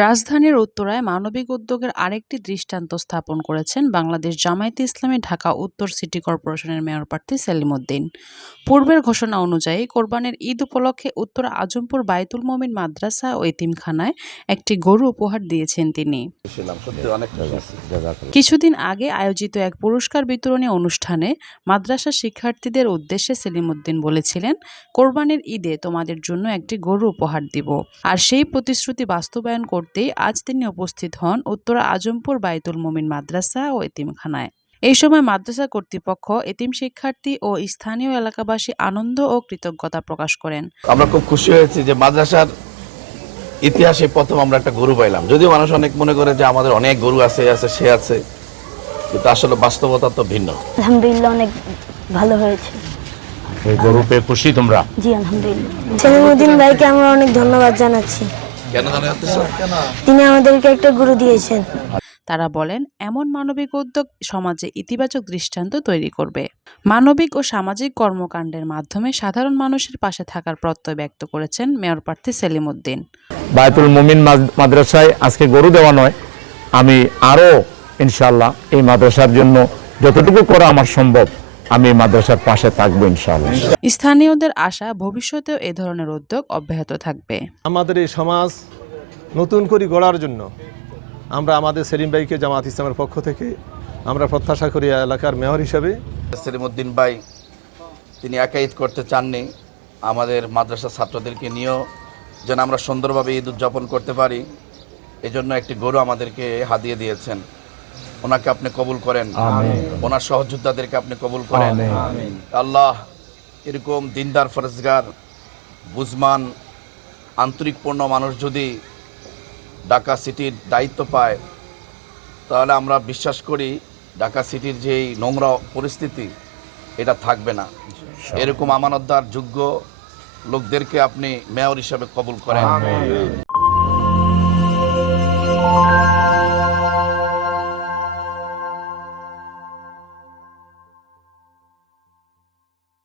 রাজধানীর উত্তরায় মানবিক উদ্যোগের আরেকটি দৃষ্টান্ত স্থাপন করেছেন বাংলাদেশ জামায়াতে ইসলামী ঢাকা উত্তর সিটি কর্পোরেশনের মেয়র প্রার্থী সেলিম উদ্দিন। পূর্বের ঘোষণা অনুযায়ী কোরবানির ঈদ উপলক্ষে উত্তরা আজমপুর বায়তুল মোমিন মাদ্রাসা ও এতিমখানায় একটি গরু উপহার দিয়েছেন তিনি। কিছুদিন আগে আয়োজিত এক পুরস্কার বিতরণী অনুষ্ঠানে মাদ্রাসা শিক্ষার্থীদের উদ্দেশ্যে সেলিম উদ্দিন বলেছিলেন, কোরবানির ঈদে তোমাদের জন্য একটি গরু উপহার দিব। আর সেই প্রতিশ্রুতি বাস্তবায়ন করতেই আজ তিনি উপস্থিত হন উত্তরা আজমপুর বায়তুল মোমিন মাদ্রাসা ও এতিমখানায়। এই সময় মাদ্রাসা কর্তৃপক্ষ, এতিম শিক্ষার্থী ও স্থানীয় এলাকাবাসী আনন্দ ও কৃতজ্ঞতা প্রকাশ করেন। আমরা খুব খুশি হয়েছি যে মাদ্রাসার ইতিহাসে প্রথম আমরা একটা গরু পাইলাম। যদিও মানুষ অনেক মনে করে যে আমাদের অনেক গরু আছে, সে আছে, কিন্তু আসলে বাস্তবতা তো ভিন্ন। আলহামদুলিল্লাহ, অনেক ভালো হয়েছে। এই গরু পেয়ে খুশি তোমরা? জি আলহামদুলিল্লাহ। সেলিম উদ্দিন ভাইকে আমরা অনেক ধন্যবাদ জানাচ্ছি। কেন জানাচ্ছেন? তিনি আমাদেরকে একটা গরু দিয়েছেন। তারা বলেন, এমন মানবিক উদ্যোগ সমাজে ইতিবাচক দৃষ্টান্ত তৈরি করবে। মানবিক ও সামাজিক কর্মকাণ্ডের মাধ্যমে সাধারণ মানুষের পাশে থাকার প্রত্যয় ব্যক্ত করেছেন মেয়র প্রার্থী সেলিম উদ্দিন। বায়তুল মুমিন মাদ্রাসায় আজকে গরু দেওয়া নয়, আমি আরো ইনশাআল্লাহ এই মাদ্রাসার জন্য যতটুকু করা আমার সম্ভব আমি মাদ্রাসার পাশে থাকবো ইনশাআল্লাহ। স্থানীয়দের আশা, ভবিষ্যতেও এ ধরনের উদ্যোগ অব্যাহত থাকবে। আমাদের এই সমাজ নতুন করে গড়ার জন্য আমরা আমাদের সেলিম ভাইকে জামাত ইসলামের পক্ষ থেকে আমরা প্রত্যাশা করি এলাকার মেয়র হিসেবে। সেলিম উদ্দিন ভাই তিনি একা ঈদ করতে চাননি, আমাদের মাদ্রাসার ছাত্রদেরকে নিয়েও যেন আমরা সুন্দরভাবে ঈদ উদযাপন করতে পারি, এজন্য একটি গরু আমাদেরকে হাদিয়ে দিয়েছেন। ওনাকে আপনি কবুল করেন, ওনার সহযোদ্ধাদেরকে আপনি কবুল করেন। আল্লাহ এরকম দিনদার, ফরজগার, বুঝমান, আন্তরিকপূর্ণ মানুষ যদি ঢাকা সিটির দায়িত্ব পায়, তাহলে আমরা বিশ্বাস করি ঢাকা সিটির যেই নোংরা পরিস্থিতি এটা থাকবে না। এরকম আমানতদার যোগ্য লোকদেরকে আপনি মেয়র হিসাবে কবুল করেন।